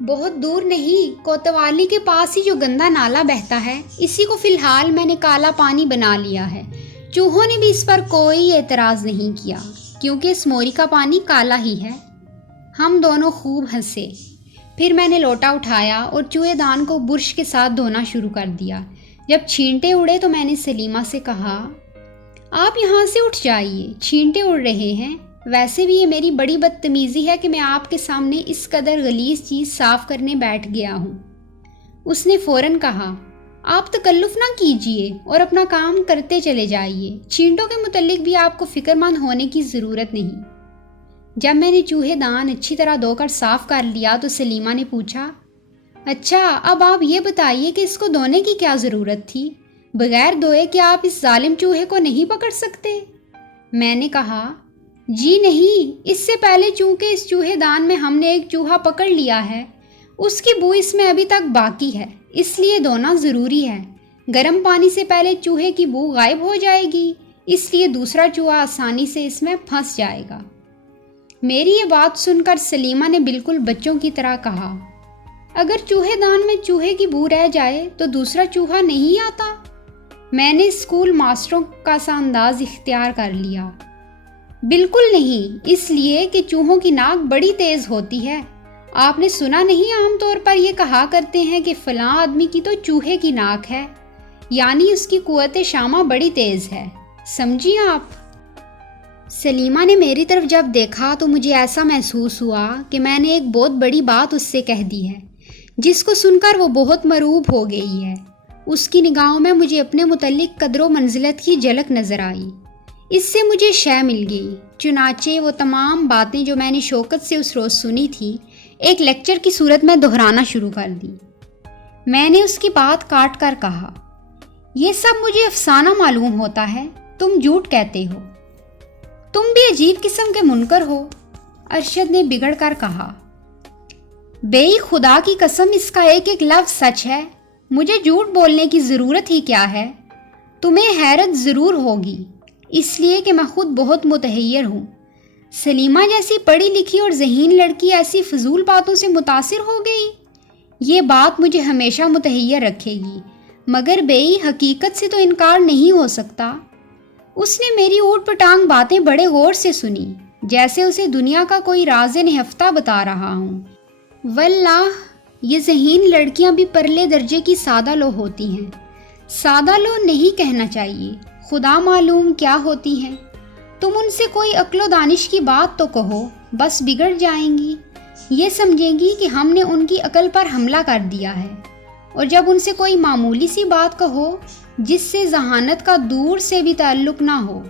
بہت دور نہیں، کوتوالی کے پاس ہی جو گندا نالا بہتا ہے، اسی کو فی الحال میں نے کالا پانی بنا لیا ہے۔ چوہوں نے بھی اس پر کوئی اعتراض نہیں کیا، کیونکہ اس موری کا پانی کالا ہی ہے۔ ہم دونوں خوب ہنسے۔ پھر میں نے لوٹا اٹھایا اور چوہے دان کو برش کے ساتھ دھونا شروع کر دیا۔ جب چھینٹے اڑے تو میں نے سلیمہ سے کہا، آپ یہاں سے اٹھ جائیے، چھینٹے اڑ رہے ہیں۔ ویسے بھی یہ میری بڑی بدتمیزی ہے کہ میں آپ کے سامنے اس قدر غلیظ چیز صاف کرنے بیٹھ گیا ہوں۔ اس نے فوراً کہا، آپ تکلف نہ کیجیے اور اپنا کام کرتے چلے جائیے، چھینٹوں کے متعلق بھی آپ کو فکر مند ہونے کی ضرورت نہیں۔ جب میں نے چوہے دان اچھی طرح دھو کر صاف کر لیا تو سلیمہ نے پوچھا، اچھا اب آپ یہ بتائیے کہ اس کو دھونے کی کیا ضرورت تھی؟ بغیر دھوئے کیا آپ اس ظالم چوہے کو نہیں پکڑ سکتے؟ میں نے کہا، جی نہیں، اس سے پہلے چونکہ اس چوہے دان میں ہم نے ایک چوہا پکڑ لیا ہے، اس کی بو اس میں ابھی تک باقی ہے، اس لیے دھونا ضروری ہے۔ گرم پانی سے پہلے چوہے کی بو غائب ہو جائے گی، اس لیے دوسرا چوہا آسانی سے اس میں پھنس جائے گا۔ میری یہ بات سن کر سلیمہ نے بالکل بچوں کی طرح کہا، اگر چوہے دان میں چوہے کی بو رہ جائے تو دوسرا چوہا نہیں آتا؟ میں نے اسکول ماسٹروں کا سا انداز اختیار کر لیا۔ بالکل نہیں، اس لیے کہ چوہوں کی ناک بڑی تیز ہوتی ہے۔ آپ نے سنا نہیں، عام طور پر یہ کہا کرتے ہیں کہ فلاں آدمی کی تو چوہے کی ناک ہے، یعنی اس کی قوت شامہ بڑی تیز ہے، سمجھی آپ؟ سلیمہ نے میری طرف جب دیکھا تو مجھے ایسا محسوس ہوا کہ میں نے ایک بہت بڑی بات اس سے کہہ دی ہے، جس کو سن کر وہ بہت مرعوب ہو گئی ہے۔ اس کی نگاہوں میں مجھے اپنے متعلق قدر و منزلت کی جھلک نظر آئی۔ اس سے مجھے شے مل گئی۔ چنانچہ وہ تمام باتیں جو میں نے شوکت سے اس روز سنی تھی، ایک لیکچر کی صورت میں دہرانا شروع کر دی۔ میں نے اس کی بات کاٹ کر کہا، یہ سب مجھے افسانہ معلوم ہوتا ہے، تم جھوٹ کہتے ہو، تم بھی عجیب قسم کے منکر ہو۔ ارشد نے بگڑ کر کہا، بے خدا کی قسم اس کا ایک ایک لفظ سچ ہے، مجھے جھوٹ بولنے کی ضرورت ہی کیا ہے؟ تمہیں حیرت ضرور ہوگی، اس لیے کہ میں خود بہت متحیر ہوں۔ سلیمہ جیسی پڑھی لکھی اور ذہین لڑکی ایسی فضول باتوں سے متاثر ہو گئی؟ یہ بات مجھے ہمیشہ متحیر رکھے گی، مگر بئی حقیقت سے تو انکار نہیں ہو سکتا۔ اس نے میری اوٹ پٹانگ باتیں بڑے غور سے سنی، جیسے اسے دنیا کا کوئی راز نہفتہ بتا رہا ہوں۔ واللہ یہ ذہین لڑکیاں بھی پرلے درجے کی سادہ لو ہوتی ہیں۔ سادہ لو نہیں کہنا چاہیے، خدا معلوم کیا ہوتی ہیں۔ تم ان سے کوئی عقل و دانش کی بات تو کہو، بس بگڑ جائیں گی، یہ سمجھیں گی کہ ہم نے ان کی عقل پر حملہ کر دیا ہے۔ اور جب ان سے کوئی معمولی سی بات کہو جس سے ذہانت کا دور سے بھی تعلق نہ ہو،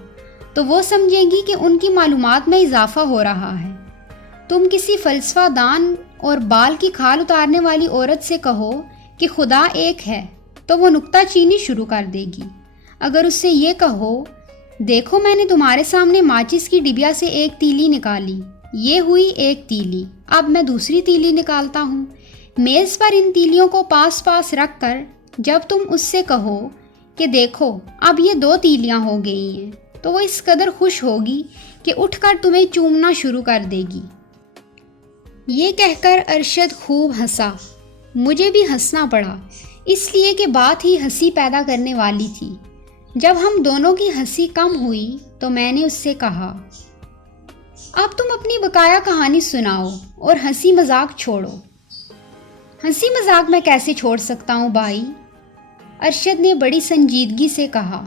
تو وہ سمجھیں گی کہ ان کی معلومات میں اضافہ ہو رہا ہے۔ تم کسی فلسفہ دان اور بال کی کھال اتارنے والی عورت سے کہو کہ خدا ایک ہے، تو وہ نکتہ چینی شروع کر دے گی۔ اگر اس سے یہ کہو، دیکھو میں نے تمہارے سامنے ماچس کی ڈبیا سے ایک تیلی نکالی، یہ ہوئی ایک تیلی، اب میں دوسری تیلی نکالتا ہوں، میز پر ان تیلیوں کو پاس پاس رکھ کر جب تم اس سے کہو کہ دیکھو اب یہ 2 تیلیاں ہو گئی ہیں، تو وہ اس قدر خوش ہوگی کہ اٹھ کر تمہیں چومنا شروع کر دے گی۔ یہ کہہ کر ارشد خوب ہنسا۔ مجھے بھی ہنسنا پڑا، اس لیے کہ بات ہی ہنسی پیدا کرنے والی تھی۔ جب ہم دونوں کی ہنسی کم ہوئی تو میں نے اس سے کہا، اب تم اپنی بقایا کہانی سناؤ اور ہنسی مذاق چھوڑو۔ ہنسی مذاق میں کیسے چھوڑ سکتا ہوں بھائی؟ ارشد نے بڑی سنجیدگی سے کہا۔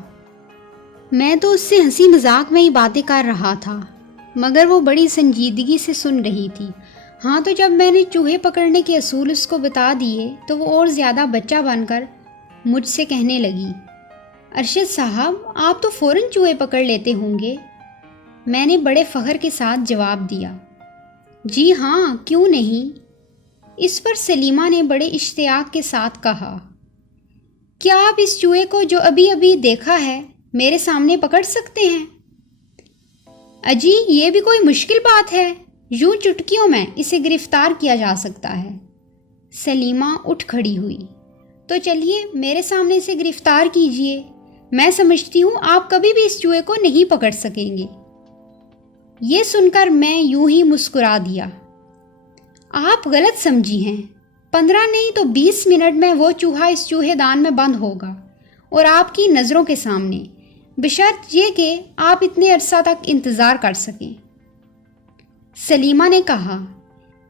میں تو اس سے ہنسی مذاق میں ہی باتیں کر رہا تھا، مگر وہ بڑی سنجیدگی سے سن رہی تھی۔ ہاں تو جب میں نے چوہے پکڑنے کے اصول اس کو بتا دیے تو وہ اور زیادہ بچہ بن کر مجھ سے کہنے لگی، ارشد صاحب آپ تو فوراً چوہے پکڑ لیتے ہوں گے؟ میں نے بڑے فخر کے ساتھ جواب دیا، جی ہاں، کیوں نہیں؟ اس پر سلیمہ نے بڑے اشتیاق کے ساتھ کہا، کیا آپ اس چوہے کو جو ابھی ابھی دیکھا ہے میرے سامنے پکڑ سکتے ہیں؟ اجی یہ بھی کوئی مشکل بات ہے، یوں چٹکیوں میں اسے گرفتار کیا جا سکتا ہے۔ سلیمہ اٹھ کھڑی ہوئی، تو چلیے میرے سامنے اسے گرفتار کیجئے، میں سمجھتی ہوں آپ کبھی بھی اس چوہے کو نہیں پکڑ سکیں گے۔ یہ سن کر میں یوں ہی مسکرا دیا۔ آپ غلط سمجھی ہیں، 15 نہیں تو 20 منٹ میں وہ چوہا اس چوہے دان میں بند ہوگا، اور آپ کی نظروں کے سامنے، بشرط یہ کہ آپ اتنے عرصہ تک انتظار کر سکیں۔ سلیمہ نے کہا،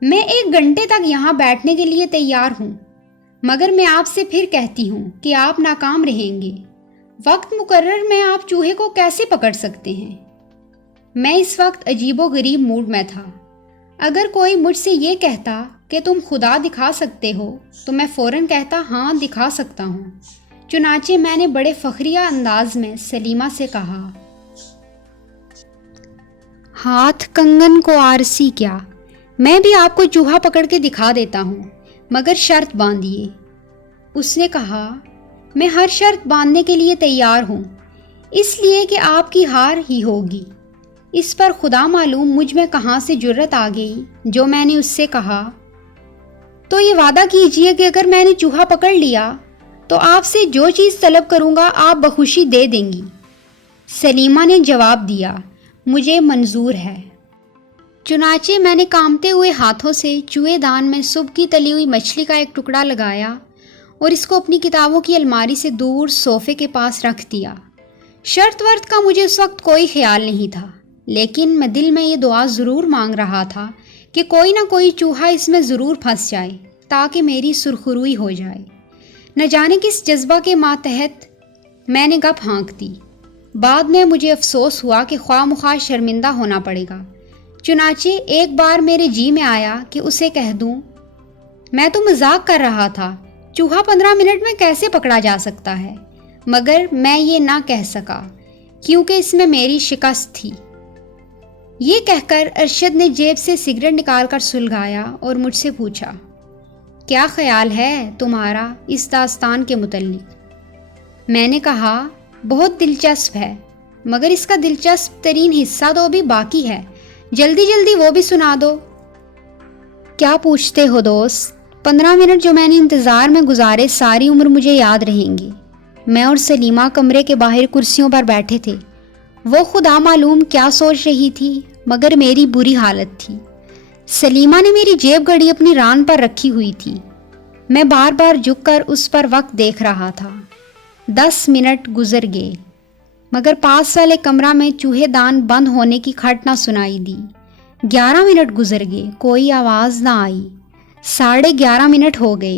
میں 1 گھنٹے تک یہاں بیٹھنے کے لیے تیار ہوں، مگر میں آپ سے پھر کہتی ہوں کہ آپ ناکام رہیں گے۔ وقت مقرر میں آپ چوہے کو کیسے پکڑ سکتے ہیں؟ میں اس وقت عجیب و غریب موڈ میں تھا۔ اگر کوئی مجھ سے یہ کہتا کہ تم خدا دکھا سکتے ہو تو میں فوراً کہتا ہاں دکھا سکتا ہوں۔ چنانچہ میں نے بڑے فخریہ انداز میں سلیمہ سے کہا، ہاتھ کنگن کو آرسی کیا، میں بھی آپ کو چوہا پکڑ کے دکھا دیتا ہوں، مگر شرط باندھیے۔ اس نے کہا، میں ہر شرط باندھنے کے لیے تیار ہوں، اس لیے کہ آپ کی ہار ہی ہوگی۔ اس پر خدا معلوم مجھ میں کہاں سے جرأت آ گئی جو میں نے اس سے کہا، تو یہ وعدہ کیجئے کہ اگر میں نے چوہا پکڑ لیا تو آپ سے جو چیز طلب کروں گا آپ بخوشی دے دیں گی۔ سلیمہ نے جواب دیا، مجھے منظور ہے۔ چنانچہ میں نے کانپتے ہوئے ہاتھوں سے چوہے دان میں صبح کی تلی ہوئی مچھلی کا ایک ٹکڑا لگایا اور اس کو اپنی کتابوں کی الماری سے دور صوفے کے پاس رکھ دیا۔ شرط ورت کا مجھے اس وقت کوئی خیال نہیں تھا، لیکن میں دل میں یہ دعا ضرور مانگ رہا تھا کہ کوئی نہ کوئی چوہا اس میں ضرور پھنس جائے تاکہ میری سرخروئی ہو جائے۔ نہ جانے کس جذبہ کے ماتحت میں نے گپ ہانک دی۔ بعد میں مجھے افسوس ہوا کہ خواہ مخواہ شرمندہ ہونا پڑے گا۔ چنانچہ ایک بار میرے جی میں آیا کہ اسے کہہ دوں، میں تو مذاق کر رہا تھا، چوہا 15 منٹ میں کیسے پکڑا جا سکتا ہے؟ مگر میں یہ نہ کہہ سکا کیونکہ اس میں میری شکست تھی۔ یہ کہہ کر ارشد نے جیب سے سگریٹ نکال کر سلگایا اور مجھ سے پوچھا، کیا خیال ہے تمہارا اس داستان کے متعلق؟ میں نے کہا، بہت دلچسپ ہے، مگر اس کا دلچسپ ترین حصہ تو ابھی باقی ہے، جلدی جلدی وہ بھی سنا دو۔ کیا پوچھتے ہو دوست، 15 منٹ جو میں نے انتظار میں گزارے ساری عمر مجھے یاد رہیں گے۔ میں اور سلیمہ کمرے کے باہر کرسیوں پر بیٹھے تھے۔ وہ خدا معلوم کیا سوچ رہی تھی، مگر میری بری حالت تھی۔ سلیمہ نے میری جیب گھڑی اپنی ران پر رکھی ہوئی تھی۔ میں بار بار جھک کر اس پر وقت دیکھ رہا تھا۔ 10 منٹ گزر گئے، مگر پاس والے کمرہ میں چوہے دان بند ہونے کی کھٹ نہ سنائی دی۔ 11 منٹ گزر گئے، کوئی آواز نہ آئی۔ 11:30 منٹ ہو گئے،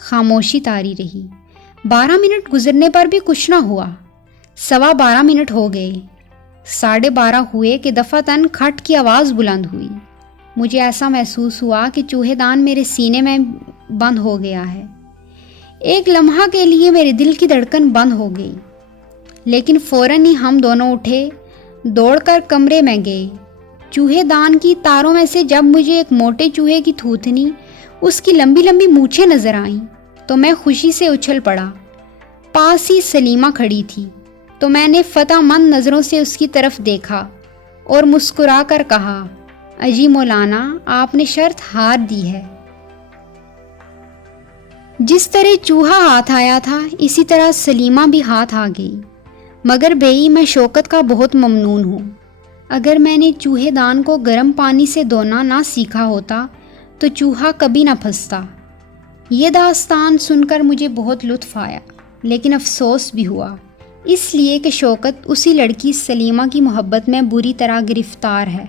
خاموشی طاری رہی۔ 12 منٹ گزرنے پر بھی کچھ نہ ہوا۔ 12:15 منٹ ہو گئے، 12:30 ہوئے کہ دفعتاً کھٹ کی آواز بلند ہوئی۔ مجھے ایسا محسوس ہوا کہ چوہے دان میرے سینے میں بند ہو گیا ہے۔ ایک لمحہ کے لیے میرے دل کی دھڑکن بند ہو گئی، لیکن فوراً ہی ہم دونوں اٹھے، دوڑ کر کمرے میں گئے۔ چوہے دان کی تاروں میں سے جب مجھے ایک موٹے چوہے کی تھوتنی، اس کی لمبی لمبی مونچھیں نظر آئیں تو میں خوشی سے اچھل پڑا۔ پاس ہی سلیمہ کھڑی تھی تو میں نے فتح مند نظروں سے اس کی طرف دیکھا اور مسکرا کر کہا، اجی مولانا، آپ نے شرط ہار دی ہے۔ جس طرح چوہا ہاتھ آیا تھا اسی طرح سلیمہ بھی ہاتھ آ گئی، مگر بیئی میں شوکت کا بہت ممنون ہوں۔ اگر میں نے چوہے دان کو گرم پانی سے دھونا نہ سیکھا ہوتا تو چوہا کبھی نہ پھنستا۔ یہ داستان سن کر مجھے بہت لطف آیا، لیکن افسوس بھی ہوا، اس لیے کہ شوکت اسی لڑکی سلیمہ کی محبت میں بری طرح گرفتار ہے۔